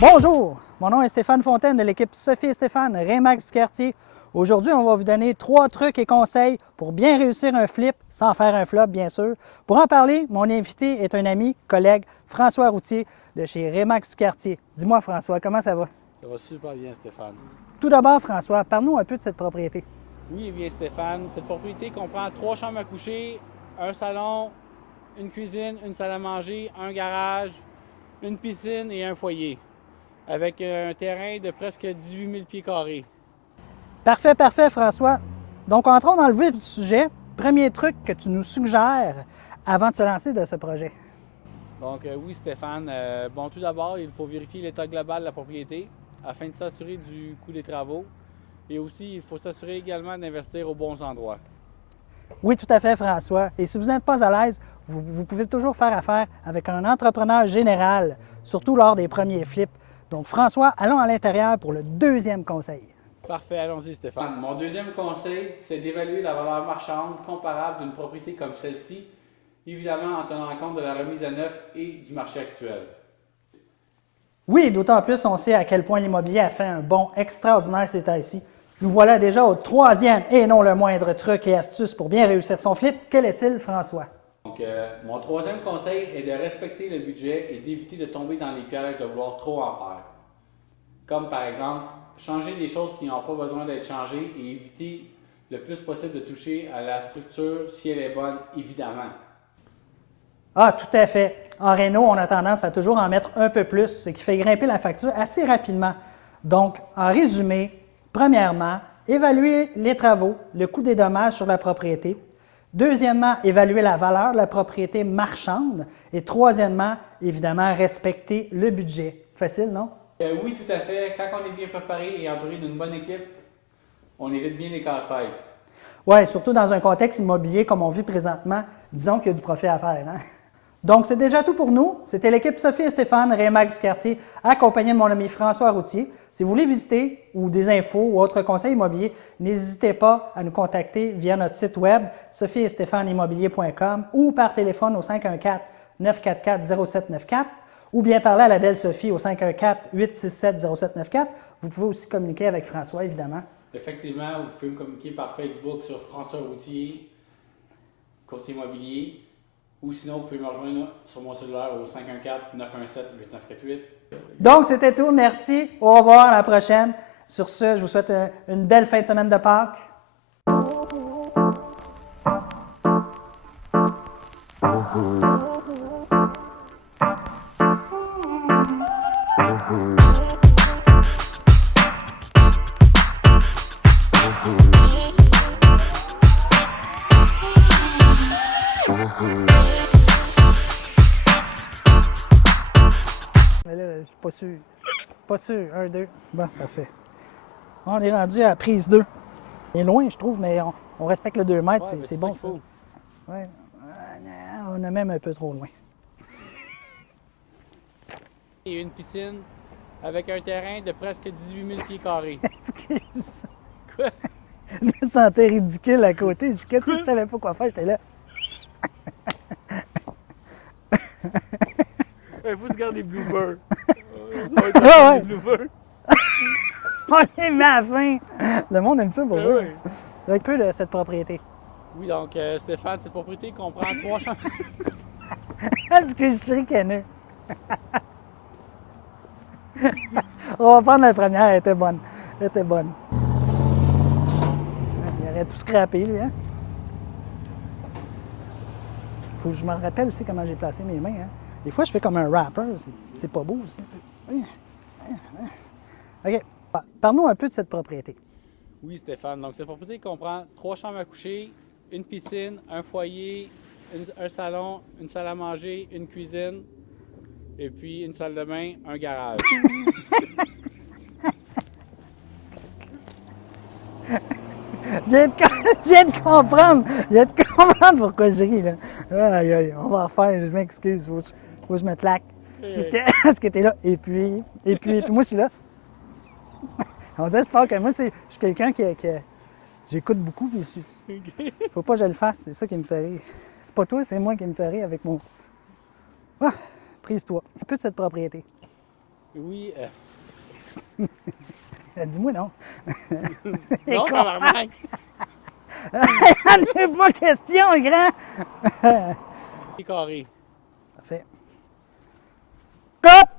Bonjour, mon nom est Stéphane Fontaine de l'équipe Sophie et Stéphane Remax du quartier. Aujourd'hui, on va vous donner 3 trucs et conseils pour bien réussir un flip sans faire un flop, bien sûr. Pour en parler, mon invité est un ami, collègue, François Routier de chez Remax du quartier. Dis-moi François, comment ça va? Ça va super bien, Stéphane. Tout d'abord, François, parle-nous un peu de cette propriété. Oui, bien, Stéphane. Cette propriété comprend 3 chambres à coucher, un salon, une cuisine, une salle à manger, un garage, une piscine et un foyer, avec un terrain de presque 18 000 pieds carrés. Parfait, parfait, François. Donc, entrons dans le vif du sujet. Premier truc que tu nous suggères avant de se lancer de ce projet. Donc, oui, Stéphane. Bon, tout d'abord, il faut vérifier l'état global de la propriété afin de s'assurer du coût des travaux. Et aussi, il faut s'assurer également d'investir aux bons endroits. Oui, tout à fait, François. Et si vous n'êtes pas à l'aise, vous pouvez toujours faire affaire avec un entrepreneur général, surtout lors des premiers flips. Donc, François, allons à l'intérieur pour le deuxième conseil. Parfait, allons-y, Stéphane. Mon deuxième conseil, c'est d'évaluer la valeur marchande comparable d'une propriété comme celle-ci, évidemment en tenant compte de la remise à neuf et du marché actuel. Oui, d'autant plus, on sait à quel point l'immobilier a fait un bond extraordinaire ces temps-ci. Nous voilà déjà au troisième et non le moindre truc et astuce pour bien réussir son flip. Quel est-il, François? Donc, mon troisième conseil est de respecter le budget et d'éviter de tomber dans les pièges de vouloir trop en faire. Comme par exemple, changer des choses qui n'ont pas besoin d'être changées et éviter le plus possible de toucher à la structure si elle est bonne, évidemment. Ah, tout à fait. En réno, on a tendance à toujours en mettre un peu plus, ce qui fait grimper la facture assez rapidement. Donc, en résumé, premièrement, évaluer les travaux, le coût des dommages sur la propriété. Deuxièmement, évaluer la valeur de la propriété marchande. Et troisièmement, évidemment, respecter le budget. Facile, non? Oui, tout à fait. Quand on est bien préparé et entouré d'une bonne équipe, on évite bien les casse-têtes. Oui, surtout dans un contexte immobilier comme on vit présentement, disons qu'il y a du profit à faire. Hein? Donc, c'est déjà tout pour nous. C'était l'équipe Sophie et Stéphane, Remax du quartier, accompagné de mon ami François Routier. Si vous voulez visiter ou des infos ou autres conseils immobiliers, n'hésitez pas à nous contacter via notre site web sophiestéphaneimmobilier.com ou par téléphone au 514-944-0794 ou bien parler à la belle Sophie au 514-867-0794. Vous pouvez aussi communiquer avec François, évidemment. Effectivement, vous pouvez me communiquer par Facebook sur François Routier, courtier immobilier, ou sinon vous pouvez me rejoindre sur mon cellulaire au 514-917-8948. Donc, c'était tout. Merci. Au revoir. À la prochaine. Sur ce, je vous souhaite une belle fin de semaine de Pâques. Mais là, je suis pas sûr. Pas sûr. 1, 2. Bon, parfait. On est rendu à prise 2. C'est loin, je trouve, mais on respecte le 2 mètres. Ouais, c'est bon, ça. faut. Ouais. On est même un peu trop loin. Et une piscine avec un terrain de presque 18 000 pieds carrés. Excuse. Quoi? Je me sentais ridicule à côté. Je savais pas quoi faire. J'étais là. Il faut se garder des bloopers. Ouais. Des bloopers. On les met à la fin. Le monde aime ça pour Ben eux. oui. Un peu de cette propriété. Oui, donc Stéphane, cette propriété comprend 3 chambres. Est-ce que je suis ricaneux? On va prendre la première, elle était bonne. Elle était bonne. Il aurait tout scrappé, lui, hein? Faut que je me rappelle aussi comment j'ai placé mes mains, hein? Des fois, je fais comme un rapper, c'est pas beau. OK. Parle-nous un peu de cette propriété. Oui, Stéphane. Donc, cette propriété comprend 3 chambres à coucher, une piscine, un foyer, un salon, une salle à manger, une cuisine, et puis une salle de bain, un garage. Je viens de comprendre. Je viens de comprendre pourquoi je ris, là. Aïe, aïe, on va refaire, je m'excuse. Faut que je me claque. C'est parce que t'es là. Et puis, moi, je suis là. On dirait, je parle que moi, je suis quelqu'un qui j'écoute beaucoup. Faut pas que je le fasse, c'est ça qui me fait rire. C'est pas toi, c'est moi qui me fait rire avec mon... Ah, prise-toi. Un peu de cette propriété. Oui. Dis-moi non. Non, tabarnak. J'en ai pas question, grand! C'est carré. Parfait. Coupe!